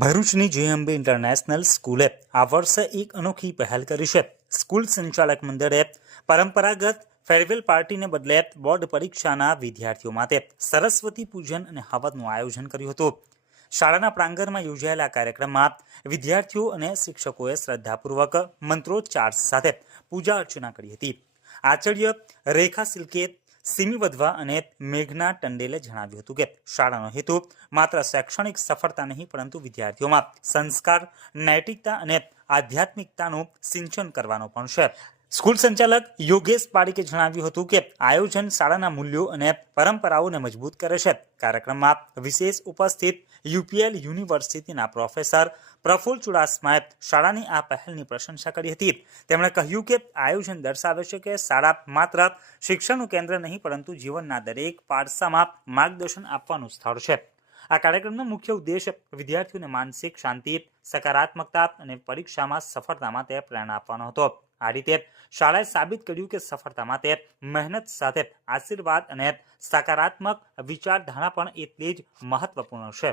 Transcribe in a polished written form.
ભરૂચની JMB international સ્કૂલે આ વર્ષે એક અનોખી પહેલ કરી છે। સ્કૂલ સંચાલક મંડળે પરંપરાગત ફેરવેલ પાર્ટીને બદલે બોર્ડ પરીક્ષાના વિદ્યાર્થીઓ માટે સરસ્વતી પૂજન અને હવનનું આયોજન કર્યું હતું। શાળાના પ્રાંગણમાં યોજાયેલા કાર્યક્રમમાં વિદ્યાર્થીઓ અને શિક્ષકોએ શ્રદ્ધાપૂર્વક મંત્રોચ્ચાર સાથે પૂજા અર્ચના કરી હતી। આચાર્ય રેખા સિલ્કે, સિમી વધવા અને મેઘના ટંડેલે જણાવ્યું હતું કે શાળાનો હેતુ માત્ર શૈક્ષણિક સફળતા નહીં પરંતુ વિદ્યાર્થીઓમાં સંસ્કાર, નૈતિકતા અને આધ્યાત્મિકતાનું સિંચન કરવાનો પણ છે। સ્કૂલ સંચાલક યોગેશ પારીકે જણાવ્યું હતું કે આયોજન શાળાના મૂલ્યો અને પરંપરાઓને મજબૂત કરે છે। કાર્યક્રમમાં વિશેષ ઉપસ્થિત યુપીએલ યુનિવર્સિટીના પ્રોફેસર પ્રફુલ્લ ચુડાસમાએ શાળાની આ પહેલની પ્રશંસા કરી હતી। તેમણે કહ્યું કે આયોજન દર્શાવે છે કે શાળા માત્ર શિક્ષણનું કેન્દ્ર નહીં પરંતુ જીવનના દરેક પાસામાં માર્ગદર્શન આપવાનું સ્થળ છે। આ કાર્યક્રમનો મુખ્ય ઉદ્દેશ વિદ્યાર્થીઓને માનસિક શાંતિ, સકારાત્મકતા અને પરીક્ષામાં સફળતા માટે પ્રેરણા આપવાનો હતો। આ રીતે શાળાએ સાબિત કર્યું કે સફળતા માટે મહેનત સાથે આશીર્વાદ અને સકારાત્મક વિચારધારા પણ એટલી જ મહત્વપૂર્ણ છે।